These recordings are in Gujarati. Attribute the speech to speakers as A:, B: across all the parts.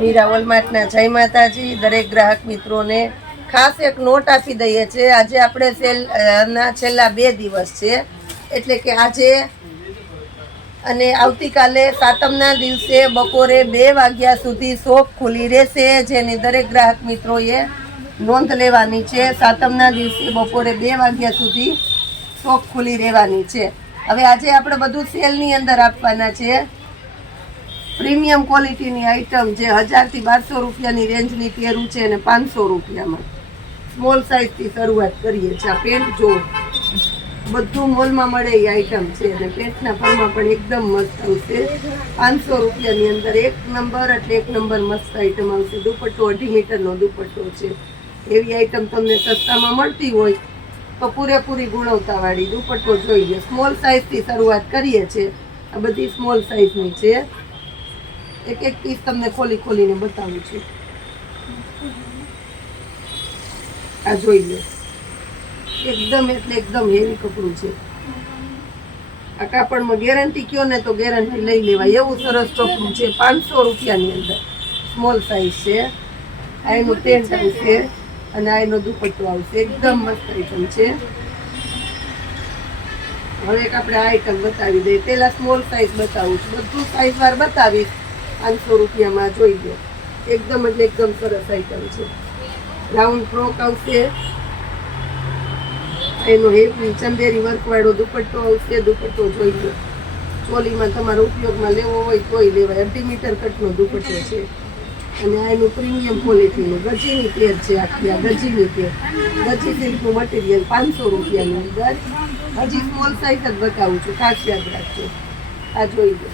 A: મીરા વોલમાર્ટના જય માતાજી. દરેક ગ્રાહક મિત્રોને ખાસ એક નોટ આપી દઈએ છીએ. આજે આપણે સેલ ના, છેલ્લા બે દિવસ છે. એટલે કે આજે અને આવતીકાલે સાતમના દિવસે બપોરે બે વાગ્યા સુધી શોપ ખુલ્લી રહેશે, જેની દરેક ગ્રાહક મિત્રોએ નોંધ લેવાની છે. સાતમના દિવસે બપોરે બે વાગ્યા સુધી શોપ ખુલ્લી રહેવાની છે. હવે આજે આપણે બધું સેલની અંદર આપવાના છે. પ્રીમિયમ ક્વોલિટીની આઇટમ જે હજારથી બારસો રૂપિયાની રેન્જની પેરું છે અને પાંચસો રૂપિયામાં. સ્મોલ સાઇઝથી શરૂઆત કરીએ છીએ. આ પેન્ટ જો બધું મોલમાં મળે એ આઇટમ છે. અને પેન્ટના પરમાં પણ એકદમ મસ્ત આવશે પાંચસો રૂપિયાની અંદર એક નંબર એટલે એક નંબર મસ્ત આઇટમ આવશે. દુપટ્ટો અઢી મીટરનો દુપટ્ટો છે. એવી આઇટમ તમને સસ્તામાં મળતી હોય તો પૂરેપૂરી ગુણવત્તાવાળી દુપટ્ટો જોઈએ. સ્મોલ સાઇઝથી શરૂઆત કરીએ છીએ. આ બધી સ્મોલ સાઇઝની છે. એક એક પીસ તમને ખોલી ખોલીને બતાવું છું. આ જોઈ લો. એકદમ એટલે એકદમ હેવી કપડું છે. આ કાપડમાં ગેરંટી કયો ને તો ગેરંટી લઈ લેવાય. એવું સરસ કપડું છે. પાંચસો રૂપિયાની અંદર. સ્મોલ સાઇઝ છે. આ એનું પેન્ટ આવશે. અને આ એનો દુપટ્ટો આવશે. એકદમ મસ્ત આઈટમ છે. હવે એક આપણે આ આઈટમ બતાવી દઈએ. પેલા સ્મોલ સાઇઝ બતાવું છું. બધું સાઇઝ વાર બતાવીશ. પાંચસો રૂપિયામાં જોઈ લો. એકદમ એટલે એકદમ સરસ આઈટમ છે. રાઉન્ડ ફ્રોક આવશે. એનો હેવી ચંદેરી વર્કવાળો દુપટ્ટો આવશે. દુપટ્ટો જોઈ લો. ચોલીમાં તમારે ઉપયોગમાં લેવો હોય તોય લેવાય. અઢી મીટર કટનો દુપટ્ટો છે. અને આ એનું પ્રીમિયમ ક્વોલિટીનું ગજીની પેર છે આખી. આ ગજીની પેર ગજી સિલ્કનું મટીરિયલ પાંચસો રૂપિયાની અંદર. હજી સ્મોલ સાઇઝ જ બતાવું છું. ખાસ યાદ રાખજો. આ જોઈ લો.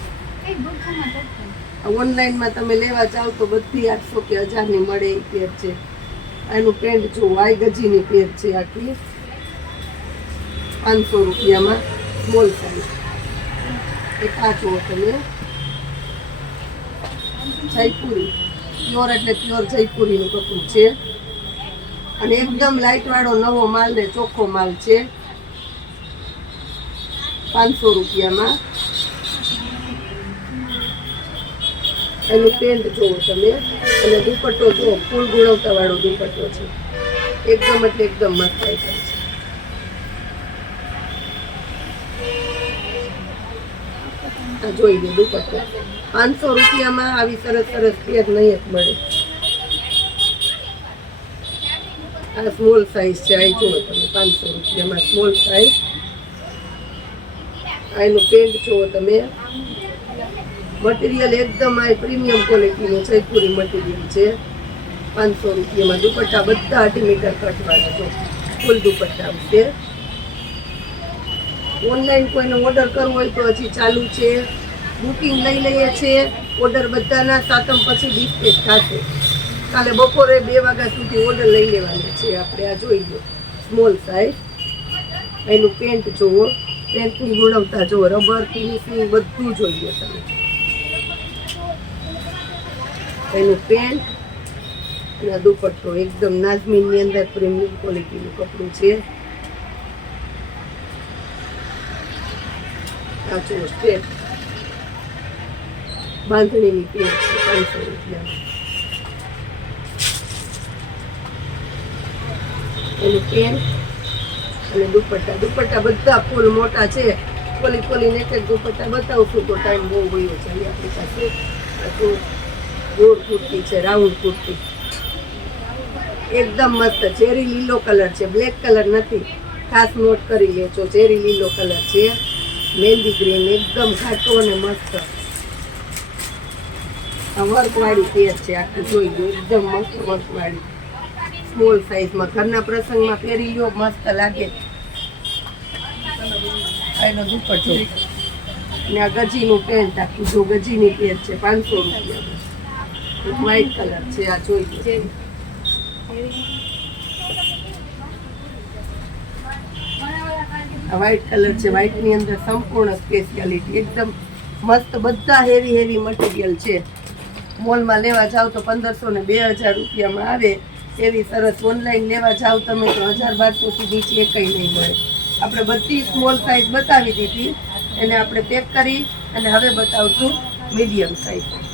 A: ઓનલાઈનમાં તમે લેવા જાઓ તો બધી આઠસો કે હજારની મળે એ પેર છે. એનું પેન્ટ જો વાય ગજીની પેર છે આટલી. પાંચસો રૂપિયામાં સ્મોલ સાઈઝ એક આ તમે જયપુરી. પ્યોર એટલે પ્યોર જયપુરીનું કપડું છે. અને એકદમ લાઇટવાળો નવો માલ ને ચોખ્ખો માલ છે. પાંચસો રૂપિયામાં. એનું પેન્ટ જુઓ તમે. અને દુપટ્ટો જુઓ ફૂલ ગુણવતાવાળો દુપટ્ટો છે. એકદમ એટલે એકદમ મસ્ત આઈટમ છે. આ જોઈ લે દુપટ્ટો. પાંચસો રૂપિયામાં આવી સરસ સરસ પેર નહીં જ મળે. આ સ્મોલ સાઈઝ છે. આ જુઓ તમે, પાંચસો રૂપિયામાં સ્મોલ સાઈઝ આ એનું પેન્ટ જુઓ તમે. મટીરિયલ એકદમ આ પ્રીમિયમ ક્વોલિટીનું જયપુરી મટીરિયલ છે. પાંચસો રૂપિયામાં દુપટ્ટા બધા અઢી મીટર કટવાના જો ફૂલ દુપટ્ટા છે. ઓનલાઈન કોઈને ઓર્ડર કરવો હોય તો હજી ચાલુ છે. બુકિંગ લઈ લઈએ છીએ ઓર્ડર બધાના સાતમ પછી ડિસ્પેચ થશે. કાલે બપોરે બે વાગ્યા સુધી ઓર્ડર લઈ લેવાનો છે આપણે. આ જોઈ લો. સ્મોલ સાઇઝ એનું પેન્ટ જુઓ. પેન્ટની ગુણવત્તા જુઓ. રબર ફિનિશિંગ બધું જોઈએ તમે. એનું પેન્ટ અને દુપટ્ટો એકદમ નાઝમીનની અંદર પ્રીમિયમ ક્વોલિટીનું કપડું છે. કાચું જુઓ બાંધણીની પેન છે, પાંચસો રૂપિયા એનું પેન અને દુપટ્ટા. દુપટ્ટા બધા ફૂલ મોટા છે. ખોલી કોલી નેટેડ દુપટ્ટા બતાવશું તો ટાઈમ બહુ ગયો છે. આપણી પાસે. ગોળ કુર્તી છે, રાઉન્ડ કુર્તી. એકદમ મસ્ત ચેરી લીલો કલર છે, બ્લેક કલર નથી. ખાસ નોટ કરી લેજો ચેરી લીલો કલર છે. મહેંદી ગ્રીન એકદમ ઘાટો અને મસ્ત. વર્કવાળી પેર છે, આખી જોઈ લો, એકદમ મસ્ત વર્કવાળી. સ્મોલ સાઇઝમાં. ઘરના પ્રસંગમાં પહેરી લો, મસ્ત લાગે. એનો દુપટ્ટો. ને આ ગજીનું પેન્ટ આખું જો ગજીની પેર છે, પાંચસો રૂપિયા. વ્હાઈટ કલર છે આ જોઈ આ વ્હાઈટ કલર છે. વ્હાઈટની અંદર સંપૂર્ણ સ્પેશિયાલિટી એકદમ મસ્ત બધા હેવી હેવી મટીરિયલ છે. મોલમાં લેવા જાવ તો પંદરસો ને બે હજાર રૂપિયામાં આવે. એવી સરસ. ઓનલાઈન લેવા જાવ તમે તો હજાર બારસો સુધી છે. કંઈ નહીં મળે. આપણે બધી સ્મોલ સાઇઝ બતાવી દીધી. એને આપણે પેક કરી અને હવે બતાવશું મીડિયમ સાઇઝ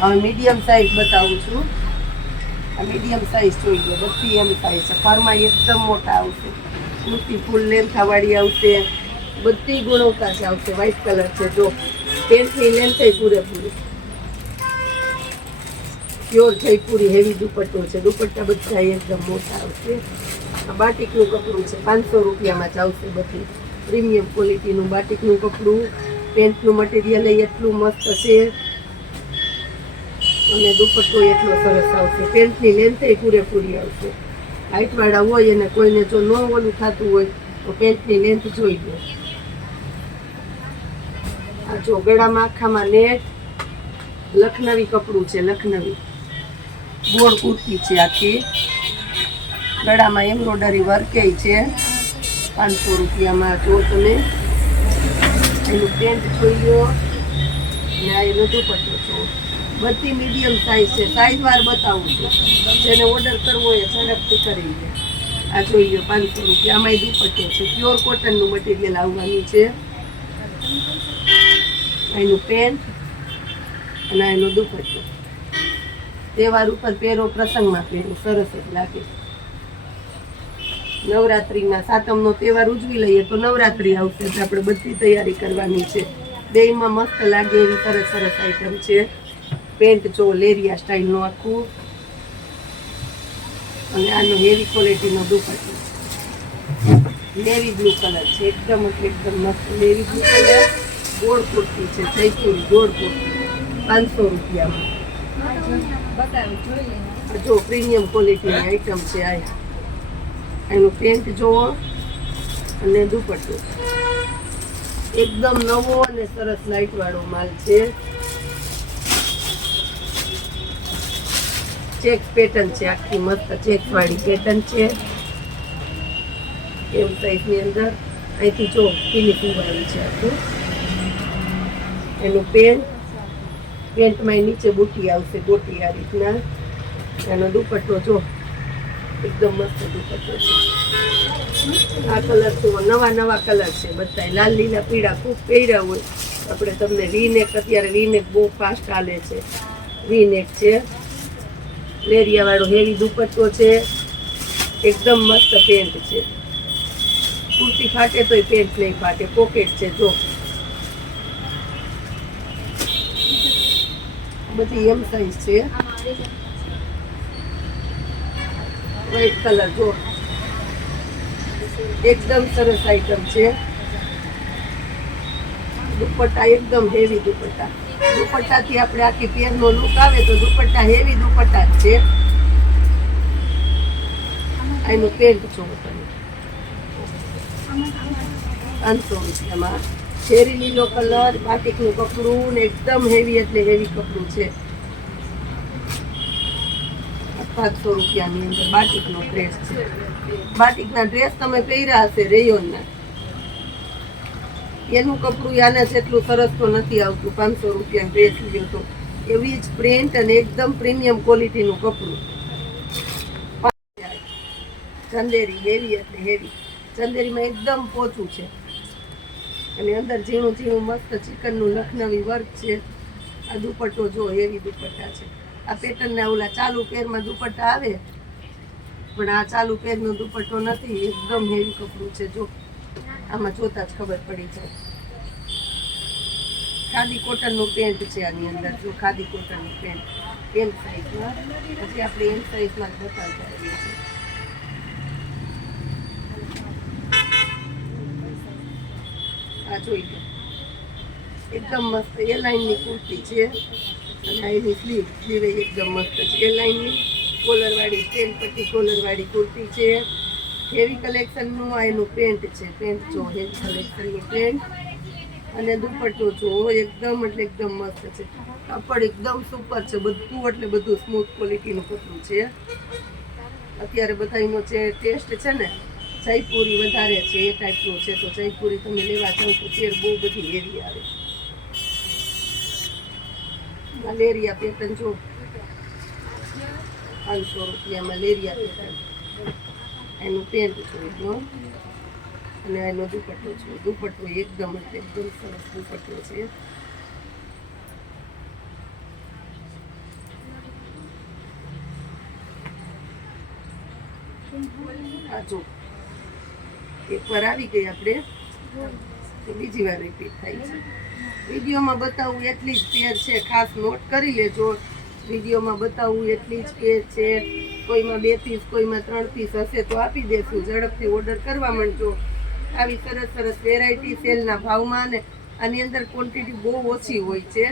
A: હવે મીડિયમ સાઈઝ બતાવું છું. આ મીડિયમ સાઈઝ જોઈએ બધી એમ સાઇઝ છે. ફરમાં એકદમ મોટા આવશે. કુર્તી ફૂલ લેન્થાવાળી આવશે. બધી ગુણવત્તા છે, આવશે. વ્હાઇટ કલર છે, જો. પેન્ટની લેન્થ પૂરેપૂરી પ્યોર જયપુરી હેવી દુપટ્ટો છે. દુપટ્ટા બધા એકદમ મોટા આવશે. બાટિકનું કપડું છે. પાંચસો રૂપિયામાં જ આવશે બધી. પ્રીમિયમ ક્વોલિટીનું બાટિકનું કપડું. પેન્ટનું મટીરિયલ એટલું મસ્ત છે. અને દુપટ્ટો એટલો સરસ આવશે. પેન્ટની લેન્થ પૂરેપૂરી આવશે. હાઇટવાળા હોય અને કોઈને જો ન ઓલું થતું હોય, તો પેન્ટની લેન્થ જોઈ લો. આ જો ગળામાં આખામાં નેટ લખનવી કપડું છે, લખનવી. ગોળ કુર્તી છે આખી. ગળામાં એમ્બ્રોડરી વર્કે છે. પાંચસો રૂપિયામાં જો તમે એનું પેન્ટ જોઈ લો. ને આ એનો દુપટ્ટો છો. બધી મીડિયમ સાઈઝ છે. સાઈઝ વાર બતાવું છું. જેને ઓર્ડર કરવો એ ઝડપથી કરી લે. આ જોઈ ગયો પાંચસો રૂપિયા. આમાંય દુપટ્ટો છે. પ્યોર કોટનનું મટીરિયલ આવવાનું છે. એનું પેન્ટ અને એનો દુપટ્ટો. તહેવાર ઉપર પહેરો, પ્રસંગમાં પહેરો. સરસ જ લાગે. નવરાત્રિમાં સાતમનો તહેવાર ઉજવી લઈએ તો નવરાત્રિ આવશે આપણે બધી તૈયારી કરવાની છે. દેહીમાં મસ્ત લાગે એવી સરસ સરસ આઈટમ છે. પેન્ટ જો લેરિયા સ્ટાઇલનું આખું. અને આનો હેવી ક્વોલિટીનો દુપટ્ટો. નેવી બ્લુ કલર છે. એકદમ એટલે એકદમ મસ્ત નેવી બ્લુ કલર ગોળ કુર્તી છે, જયપુરી ગોળ કુર્તી. પાંચસો રૂપિયામાં. જો પ્રીમિયમ ક્વોલિટીની આઈટમ છે આ. એનું પેન્ટ જોવો અને દુપટ્ટો. એકદમ નવો અને સરસ લાઇટ વાળો માલ છે. ચેક પેટર્ન છે, આખી મસ્ત ચેકવાળી પેટર્ન છે. એમ સાઈઝની અંદર. અહીંથી જો ફિનિશિંગ વાળી છે આખું. એનું પેન્ટ. પેન્ટમાં નીચે બુટી આવશે, ગોટી આ રીતના. એનો દુપટ્ટો જો એકદમ મસ્ત દુપટ્ટો છે. આ કલર તો નવા નવા કલર છે બધા લાલ, લીલા, પીળા ખૂબ પહેર્યા હોય. આપણે તમને વીનેક અત્યારે વીનેક બહુ ફાસ્ટ હાલે છે. વીનેક છે. લેરિયા વાળો હેવી દુપટ્ટો છે. એકદમ મસ્ત પેન્ટ છે. કુર્તી ફાટે તોય પેન્ટ નહીં ફાટે પોકેટ છે, જો. બધી એમ સાઈઝ છે. વ્હાઈટ કલર જો. એકદમ સરસ આઈટમ છે. દુપટ્ટા એકદમ હેવી દુપટ્ટા. દુપટ્ટાથી આપણે આખી પેરનો લુક આવે તો દુપટ્ટા હેવી દુપટ્ટા જ છે. એનું પેન્ટ છો પાંચસો રૂપિયામાં. શેરી લીલો કલર બાટિકનું કપડું ને એકદમ હેવી એટલે હેવી કપડું છે. પાંચસો રૂપિયાની અંદર બાટિકનો ડ્રેસ છે. બાટિકના ડ્રેસ તમે પહેર્યા હશે રેયોનના એનું કપડું આના જેટલું સરસ તો નથી આવતું, પાંચસો રૂપિયા ડ્રેસ લ્યો તો. એવી જ પ્રિન્ટ અને એકદમ પ્રીમિયમ ક્વોલિટીનું કપડું. ચંદેરી હેવી એટલે હેવી ચંદેરીમાં એકદમ પોચું છે. અને અંદર ઝીણું ઝીણું મસ્ત ચિકનનું લખનવી વર્ક છે. આ દુપટ્ટો જો હેવી દુપટ્ટા છે. આ પેટર્નના ઓલા ચાલુ પેરમાં દુપટ્ટા આવે. પણ આ ચાલુ પેરનો દુપટ્ટો નથી, એકદમ હેવી કપડું છે, જો. આમાં જોતા જ ખબર પડી જાય. ખાદી કોટનનું પેન્ટ છે આની અંદર, જો ખાદી કોટનનું પેન્ટ. એમ સાઈઝમાં પછી આપણે એમ સાઈઝમાં બતાવતા હોઈએ છીએ. આ જોઈ લો. એકદમ મસ્ત એ લાઇનની કુર્તી છે. અને એની સ્લીવ સ્લીવ એકદમ મસ્ત છે. એ લાઇનની કોલરવાળી સ્ટેન પટ્ટી કોલરવાળી કુર્તી છે. હેવી કલેક્શનનું આ એનું પેન્ટ છે. પેન્ટ જો હેવી કલેક્શનનું પેન્ટ અને દુપટ્ટો જો એકદમ એટલે એકદમ મસ્ત છે. કાપડ એકદમ સુપર છે. બધું એટલે બધું સ્મૂથ ક્વોલિટીનું કપડું છે. અત્યારે બધાનો જે ટેસ્ટ છે ને, જયપુરી વધારે છે, એ ટાઈપનું છે. તો જયપુરી તમે લેવા જાઓ તો તેર બહુ બધી હેવી આવે. મલેરિયા પેટર્ન જો પાંચસો રૂપિયા મલેરિયા પેટર્ન એનું પેન્ટ જોઈજો અને એનો દુપટ્ટો છે. દુપટ્ટો એકદમ એકદમ સરસ દુપટ્ટો છે. એકવાર આવી ગઈ આપણે બીજી વાર રિપીટ થાય છે. વિડીયોમાં બતાવું, એટલી જ પેર છે. ખાસ નોટ કરી લેજો. વિડીયોમાં બતાવવું એટલી જ કે છે, કોઈમાં બે પીસ કોઈમાં ત્રણ પીસ હશે તો આપી દેશું. ઝડપથી ઓર્ડર કરવા માંડજો. આવી સરસ સરસ વેરાયટી સેલના ભાવમાં ને આની અંદર ક્વોન્ટિટી બહુ ઓછી હોય છે.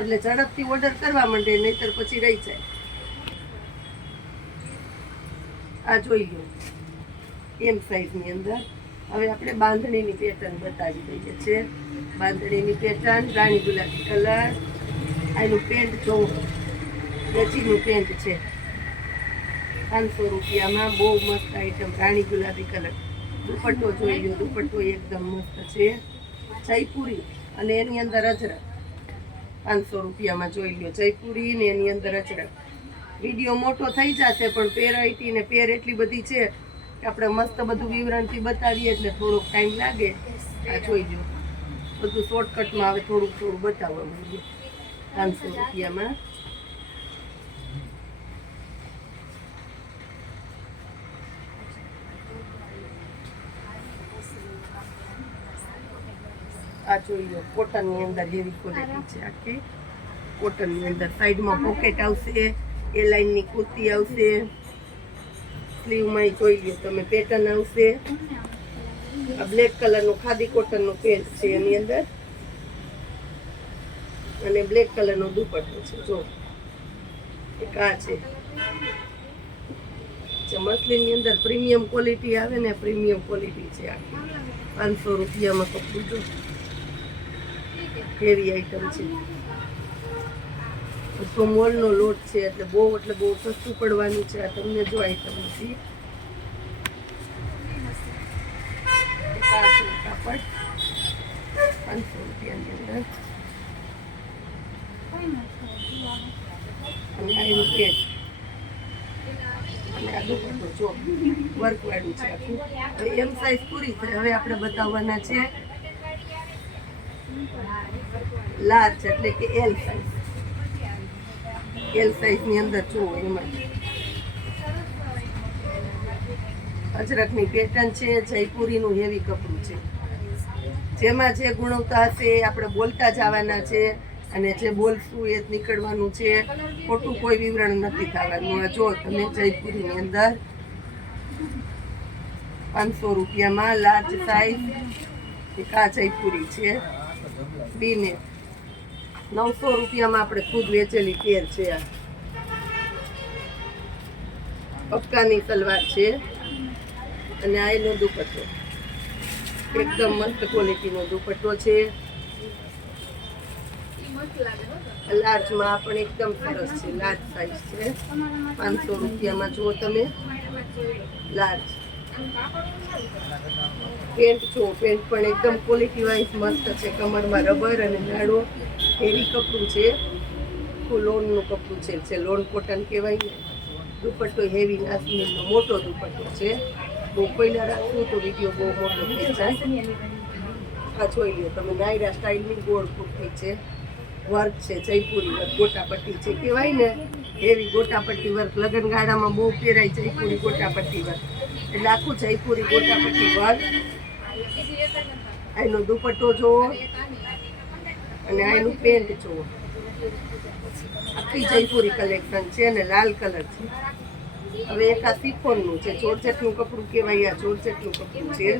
A: એટલે ઝડપથી ઓર્ડર કરવા માંડે, નહીતર પછી રહી જાય. આ જોઈ લો. એમ સાઈઝની અંદર? હવે આપણે બાંધણીની પેટર્ન બતાવી દઈએ છીએ. બાંધણીની પેટર્ન રાણી ગુલાબી કલર આનું પેન્ટ જો રચીનું પેન્ટ છે. પાંચસો રૂપિયામાં બહુ મસ્ત આઈટમ રાણી ગુલાબી કલર દુપટ્ટો જોઈ લો દુપટ્ટો એકદમ મસ્ત છે. જયપુરી અને એની અંદર અજરક. પાંચસો રૂપિયામાં જોઈ લો જયપુરી ને એની અંદર અજરક. વીડિયો મોટો થઈ જશે, પણ પેરાયટી ને પેર એટલી બધી છે કે આપણે મસ્ત બધું વિવરણથી બતાવીએ એટલે થોડોક ટાઈમ લાગે. આ જોઈ લો બધું શોર્ટકટમાં આવે થોડુંક થોડું બતાવવા માંડીએ. પાંચસો રૂપિયામાં આ જોઈ લો કોટનની અંદર જેવી ક્વોલિટી છે આખી કોટનની અંદર સાઈડમાં પોકેટ આવશે એ લાઈનની કુર્તી આવશે સ્લીવમાં જોઈ લો તમે પેટર્ન આવશે આ બ્લેક કલરનું ખાદી કોટનનું પેન્ટ છે એની અંદર અને બ્લેક કલરનો દુપટ્ટો છે, જો. એક આ છે? જે મસલિનની અંદર પ્રીમિયમ ક્વોલિટી આવે ને, પ્રીમિયમ ક્વોલિટી છે આખી. પાંચસો રૂપિયામાં કપડું જો. કેવી આઈટમ છે. તો મોલનો લોટ છે, એટલે બહુ એટલે બહુ સસ્તું પડવાનું છે. આ તમને જો આઈટમ નથી. કાપડ. પાંચસો રૂપિયાની અંદર અને આ એનું પેટ અને આ દુપટ્ટો જો વર્કવાળું છે આખું એમ સાઈઝ પૂરી છે હવે આપણે બતાવવાના છે લાર્જ એટલે કે એલ સાઈઝ એલ સાઈઝની અંદર જુઓ એમાં અજરકની પેટર્ન છે, જયપુરીનું હેવી કપડું છે. જેમાં જે ગુણવત્તા હશે આપણે બોલતા જવાના છે. અને જે બોલશું એ જ નીકળવાનું છે. ખોટું કોઈ વિવરણ નથી થવાનું. જો તમે જયપુરીની અંદર પાંચસો રૂપિયામાં લાર્જ સાઈઝ કા જયપુરી છે? બીને નવસો રૂપિયામાં આપણે ખુદ વેચેલી કેર છે આ. પક્કાની સલવાર છે. અને આ એનો દુપટ્ટો. એકદમ મસ્ત ક્વોલિટીનો દુપટ્ટો છે. લાર્જમાં પણ એકદમ સરસ છે, લાર્જ સાઈઝ છે. પાંચસો રૂપિયામાં જુઓ તમે. લાર્જ. પેન્ટ જો, પેન્ટ પણ એકદમ ક્વોલિટી વાઇઝ મસ્ત છે. કમરમાં રબર અને નાડો હેવી કપડું છે. લોનનું કપડું છે, જે લોન કોટન કહેવાય. ને દુપટ્ટો હેવી નાસમીનનો મોટો દુપટ્ટો છે. બહુ પહેલાં રાખવું તો વીડિયો બહુ મોટો થઈ જાય. આ જોઈ લો તમે, નાયરા સ્ટાઇલની ગોળ કુર્તી છે. વર્ક છે, જયપુરી વર્ક, ગોટાપટ્ટી છે કહેવાય ને, એવી ગોટાપટ્ટી વર્ક. લગ્નગાળામાં બહુ પહેરાય જયપુરી ગોટાપટ્ટી વર્ક. એટલે આખું જયપુરી ગોટાપટ્ટી વર્ક. એનો દુપટ્ટો જુઓ અને એનું પેન્ટ જુઓ. આખી જયપુરી કલેક્શન છે અને લાલ કલર છે. હવે એક આ સિફોનનું છે, જોરજેટનું કપડું કહેવાય, આ જોરજેટનું કપડું છે.